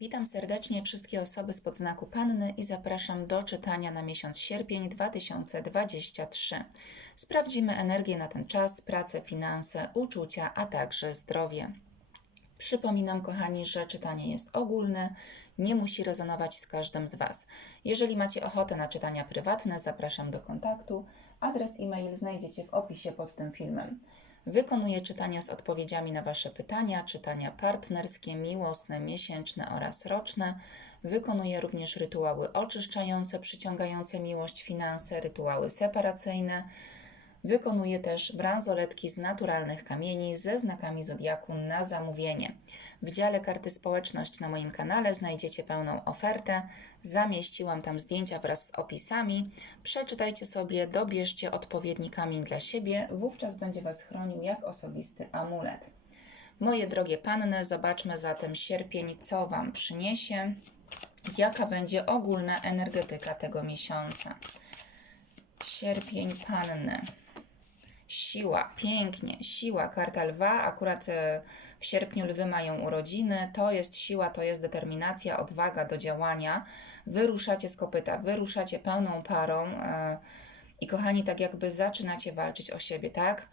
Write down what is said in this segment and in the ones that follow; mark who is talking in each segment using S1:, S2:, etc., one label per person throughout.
S1: Witam serdecznie wszystkie osoby spod znaku Panny i zapraszam do czytania na miesiąc sierpień 2023. Sprawdzimy energię na ten czas, pracę, finanse, uczucia, a także zdrowie. Przypominam, kochani, że czytanie jest ogólne, nie musi rezonować z każdym z Was. Jeżeli macie ochotę na czytania prywatne, zapraszam do kontaktu. Adres e-mail znajdziecie w opisie pod tym filmem. Wykonuję czytania z odpowiedziami na Wasze pytania, czytania partnerskie, miłosne, miesięczne oraz roczne. Wykonuję również rytuały oczyszczające, przyciągające miłość, finanse, rytuały separacyjne. Wykonuję też bransoletki z naturalnych kamieni ze znakami zodiaku na zamówienie. W dziale karty społeczność na moim kanale znajdziecie pełną ofertę. Zamieściłam tam zdjęcia wraz z opisami. Przeczytajcie sobie, dobierzcie odpowiedni kamień dla siebie, wówczas będzie Was chronił jak osobisty amulet. Moje drogie panny, zobaczmy zatem sierpień, co Wam przyniesie, jaka będzie ogólna energetyka tego miesiąca. Sierpień panny. Siła, pięknie. Siła, karta lwa. Akurat e, w sierpniu lwy mają urodziny. To jest siła, to jest determinacja, odwaga do działania. Wyruszacie z kopyta, wyruszacie pełną parą e, i kochani, tak jakby zaczynacie walczyć o siebie, tak?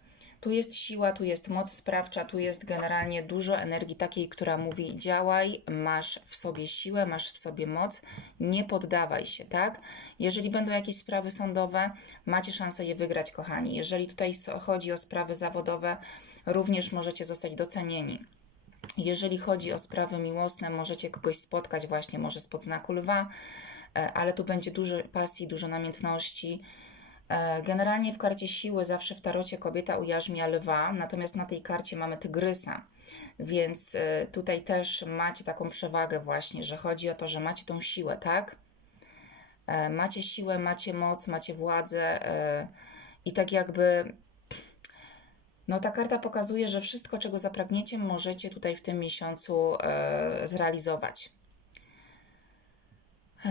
S1: Tu jest siła, tu jest moc sprawcza, tu jest generalnie dużo energii takiej, która mówi: działaj, masz w sobie siłę, masz w sobie moc, nie poddawaj się, tak? Jeżeli będą jakieś sprawy sądowe, macie szansę je wygrać, kochani. Jeżeli tutaj chodzi o sprawy zawodowe, również możecie zostać docenieni. Jeżeli chodzi o sprawy miłosne, możecie kogoś spotkać właśnie może spod znaku lwa, e, ale tu będzie dużo pasji, dużo namiętności. E, Generalnie w karcie siły zawsze w tarocie kobieta ujarzmia lwa, natomiast na tej karcie mamy tygrysa. Więc e, tutaj też macie taką przewagę właśnie, że chodzi o to, że macie tą siłę, tak? E, Macie siłę, macie moc, macie władzę i tak jakby no ta karta pokazuje, że wszystko, czego zapragniecie, możecie tutaj w tym miesiącu zrealizować. E,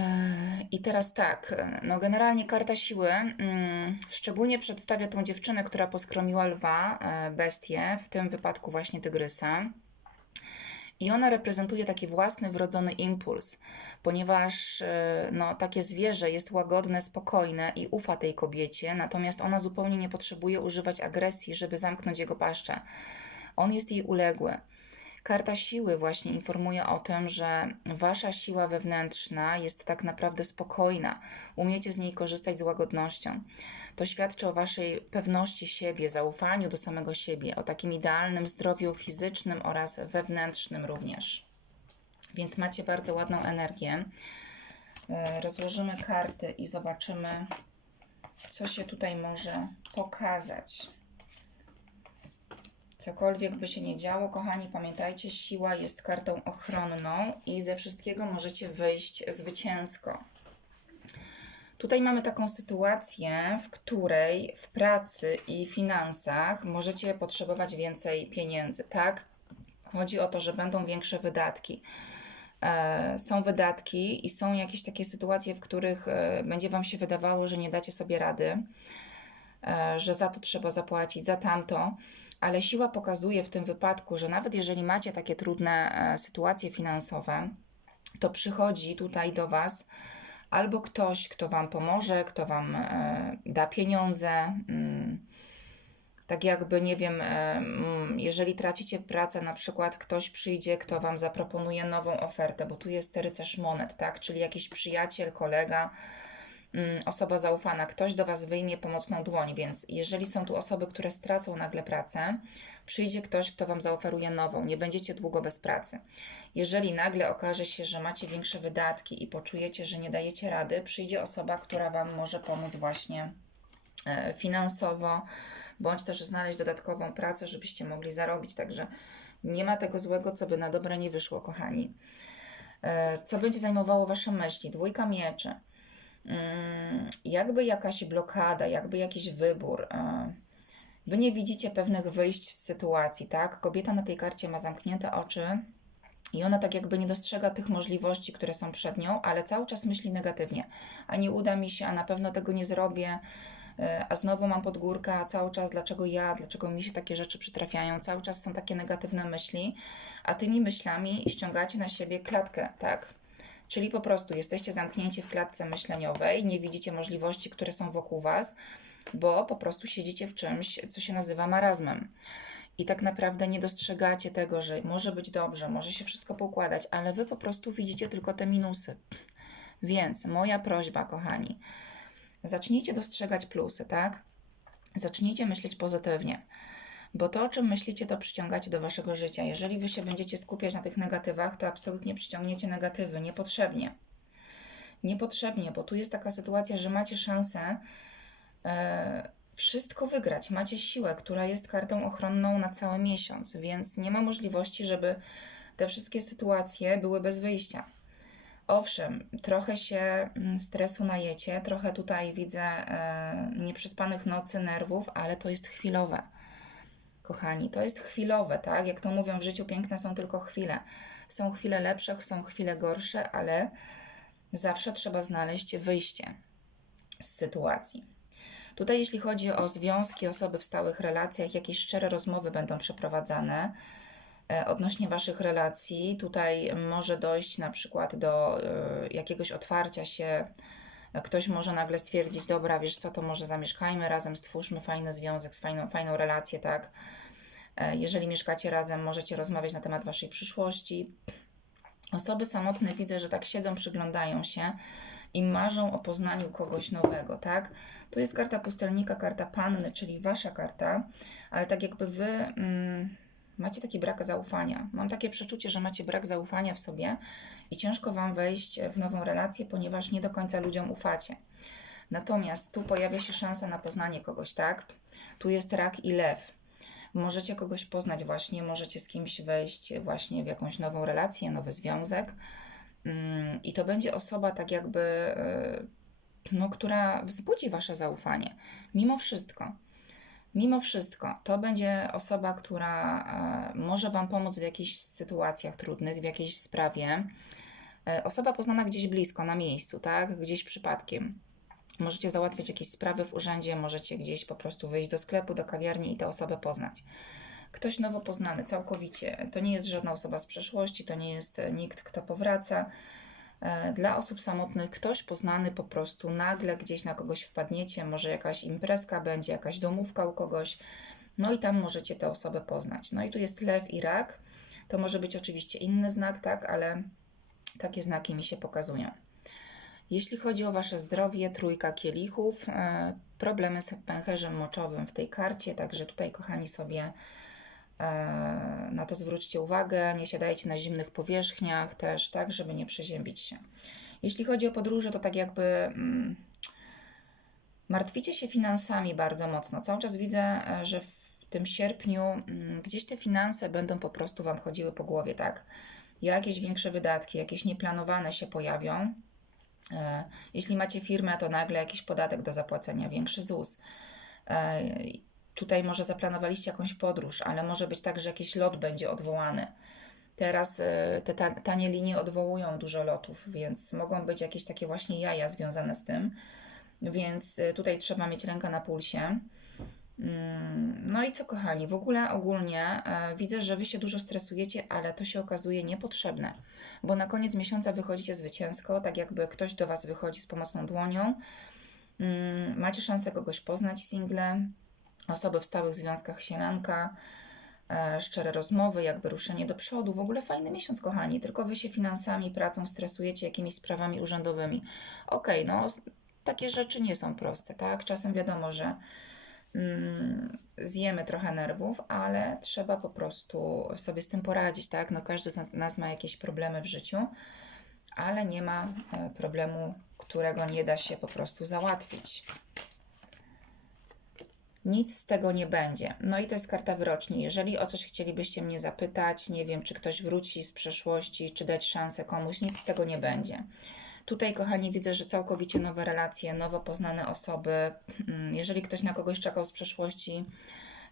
S1: I teraz tak, no generalnie karta siły mm, szczególnie przedstawia tą dziewczynę, która poskromiła lwa, e, bestię, w tym wypadku właśnie tygrysa. I ona reprezentuje taki własny, wrodzony impuls, ponieważ e, no, takie zwierzę jest łagodne, spokojne i ufa tej kobiecie, natomiast ona zupełnie nie potrzebuje używać agresji, żeby zamknąć jego paszczę. On jest jej uległy. Karta siły właśnie informuje o tym, że wasza siła wewnętrzna jest tak naprawdę spokojna. Umiecie z niej korzystać z łagodnością. To świadczy o waszej pewności siebie, zaufaniu do samego siebie, o takim idealnym zdrowiu fizycznym oraz wewnętrznym również. Więc macie bardzo ładną energię. E, Rozłożymy karty i zobaczymy, co się tutaj może pokazać. Cokolwiek by się nie działo, kochani, pamiętajcie, siła jest kartą ochronną i ze wszystkiego możecie wyjść zwycięsko. Tutaj mamy taką sytuację, w której w pracy i finansach możecie potrzebować więcej pieniędzy, tak? Chodzi o to, że będą większe wydatki. E, są wydatki i są jakieś takie sytuacje, w których e, będzie Wam się wydawało, że nie dacie sobie rady, e, że za to trzeba zapłacić, za tamto ale siła pokazuje w tym wypadku, że nawet jeżeli macie takie trudne e, sytuacje finansowe, to przychodzi tutaj do Was albo ktoś, kto Wam pomoże, kto Wam e, da pieniądze. mm, Tak jakby, nie wiem, e, mm, jeżeli tracicie pracę, na przykład ktoś przyjdzie, kto Wam zaproponuje nową ofertę, bo tu jest rycerz monet, tak? Czyli jakiś przyjaciel, kolega, osoba zaufana, ktoś do Was wyjmie pomocną dłoń, więc jeżeli są tu osoby, które stracą nagle pracę, przyjdzie ktoś, kto Wam zaoferuje nową, nie będziecie długo bez pracy. Jeżeli nagle okaże się, że macie większe wydatki i poczujecie, że nie dajecie rady, przyjdzie osoba, która Wam może pomóc właśnie e, finansowo, bądź też znaleźć dodatkową pracę, żebyście mogli zarobić. Także nie ma tego złego, co by na dobre nie wyszło, kochani. E, Co będzie zajmowało Wasze myśli? Dwójka mieczy mm, jakby jakaś blokada, jakby jakiś wybór. e, Wy nie widzicie pewnych wyjść z sytuacji, tak? Kobieta na tej karcie ma zamknięte oczy i ona tak jakby nie dostrzega tych możliwości, które są przed nią, ale cały czas myśli negatywnie. A nie uda mi się, a na pewno tego nie zrobię. E, A znowu mam pod górkę, a cały czas dlaczego ja, dlaczego mi się takie rzeczy przytrafiają, cały czas są takie negatywne myśli, a tymi myślami ściągacie na siebie klatkę, tak? Czyli po prostu jesteście zamknięci w klatce myśleniowej, nie widzicie możliwości, które są wokół Was, bo po prostu siedzicie w czymś, co się nazywa marazmem. I tak naprawdę nie dostrzegacie tego, że może być dobrze, może się wszystko poukładać, ale Wy po prostu widzicie tylko te minusy. Więc moja prośba, kochani, zacznijcie dostrzegać plusy, tak? Zacznijcie myśleć pozytywnie. Bo to, o czym myślicie, to przyciągacie do waszego życia. Jeżeli wy się będziecie skupiać na tych negatywach, to absolutnie przyciągniecie negatywy niepotrzebnie. Niepotrzebnie, bo tu jest taka sytuacja, że macie szansę e, wszystko wygrać. Macie siłę, która jest kartą ochronną na cały miesiąc, więc nie ma możliwości, żeby te wszystkie sytuacje były bez wyjścia. Owszem, trochę się mm, stresu najecie, trochę tutaj widzę e, nieprzespanych nocy, nerwów, ale to jest chwilowe. Kochani, to jest chwilowe, tak? Jak to mówią w życiu, piękne są tylko chwile. Są chwile lepsze, są chwile gorsze, ale zawsze trzeba znaleźć wyjście z sytuacji. Tutaj, jeśli chodzi o związki, osoby w stałych relacjach, jakieś szczere rozmowy będą przeprowadzane e, odnośnie Waszych relacji. Tutaj może dojść na przykład do e, jakiegoś otwarcia się. Ktoś może nagle stwierdzić, dobra, wiesz co, to może zamieszkajmy razem, stwórzmy fajny związek, fajną, fajną relację, tak? E, Jeżeli mieszkacie razem, możecie rozmawiać na temat Waszej przyszłości. Osoby samotne widzę, że tak siedzą, przyglądają się i marzą o poznaniu kogoś nowego, tak? Tu jest karta pustelnika, karta panny, czyli wasza karta, ale tak jakby wy mm, macie taki brak zaufania. Mam takie przeczucie, że macie brak zaufania w sobie i ciężko wam wejść w nową relację, ponieważ nie do końca ludziom ufacie. Natomiast tu pojawia się szansa na poznanie kogoś, tak? Tu jest rak i lew. Możecie kogoś poznać właśnie, możecie z kimś wejść właśnie w jakąś nową relację, nowy związek. Mm, I to będzie osoba tak jakby, e, no, która wzbudzi wasze zaufanie. Mimo wszystko. Mimo wszystko, to będzie osoba, która e, może Wam pomóc w jakichś sytuacjach trudnych, w jakiejś sprawie. E, Osoba poznana gdzieś blisko, na miejscu, tak? Gdzieś przypadkiem. Możecie załatwiać jakieś sprawy w urzędzie, możecie gdzieś po prostu wyjść do sklepu, do kawiarni i tę osobę poznać. Ktoś nowo poznany, całkowicie. To nie jest żadna osoba z przeszłości, to nie jest e, nikt, kto powraca. E, Dla osób samotnych ktoś poznany po prostu nagle gdzieś na kogoś wpadniecie, może jakaś imprezka będzie, jakaś domówka u kogoś, no i tam możecie tę osobę poznać. No i tu jest lew i rak. To może być oczywiście inny znak, tak, ale takie znaki mi się pokazują. Jeśli chodzi o Wasze zdrowie, trójka kielichów, e, problemy z pęcherzem moczowym w tej karcie, także tutaj, kochani, sobie na to zwróćcie uwagę. Nie siadajcie na zimnych powierzchniach też, tak, żeby nie przeziębić się. Jeśli chodzi o podróże, to tak jakby mm, martwicie się finansami bardzo mocno. Cały czas widzę, e, że w tym sierpniu mm, gdzieś te finanse będą po prostu Wam chodziły po głowie, tak? Jakieś większe wydatki, jakieś nieplanowane się pojawią. E, Jeśli macie firmę, to nagle jakiś podatek do zapłacenia, większy ZUS. Tutaj może zaplanowaliście jakąś podróż, ale może być tak, że jakiś lot będzie odwołany. Teraz e, te ta- tanie linie odwołują dużo lotów, więc mogą być jakieś takie właśnie jaja związane z tym. Więc e, tutaj trzeba mieć rękę na pulsie. Mm, No i co, kochani, w ogóle ogólnie e, widzę, że wy się dużo stresujecie, ale to się okazuje niepotrzebne, bo na koniec miesiąca wychodzicie zwycięsko, tak jakby ktoś do was wychodzi z pomocną dłonią. Mm, Macie szansę kogoś poznać, single, osoby w stałych związkach sielanka, e, szczere rozmowy, jakby ruszenie do przodu. W ogóle fajny miesiąc, kochani, tylko wy się finansami, pracą stresujecie, jakimiś sprawami urzędowymi. Okej, no takie rzeczy nie są proste, tak? Czasem wiadomo, że mm, zjemy trochę nerwów, ale trzeba po prostu sobie z tym poradzić, tak? No każdy z nas, nas ma jakieś problemy w życiu, ale nie ma e, problemu, którego nie da się po prostu załatwić. Nic z tego nie będzie. No i to jest karta wyroczni. Jeżeli o coś chcielibyście mnie zapytać, nie wiem, czy ktoś wróci z przeszłości, czy dać szansę komuś, nic z tego nie będzie. Tutaj, kochani, widzę, że całkowicie nowe relacje, nowo poznane osoby. Mm, Jeżeli ktoś na kogoś czekał z przeszłości,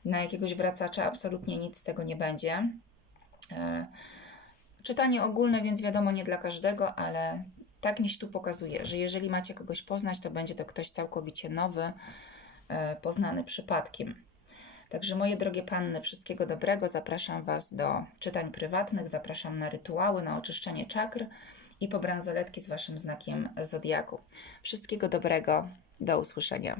S1: na jakiegoś wracacza, absolutnie nic z tego nie będzie. E, Czytanie ogólne, więc wiadomo, nie dla każdego, ale tak mi się tu pokazuje, że jeżeli macie kogoś poznać, to będzie to ktoś całkowicie nowy, poznany przypadkiem. Także moje drogie panny, wszystkiego dobrego. Zapraszam Was do czytań prywatnych, zapraszam na rytuały, na oczyszczenie czakr i po bransoletki z Waszym znakiem zodiaku. Wszystkiego dobrego, do usłyszenia.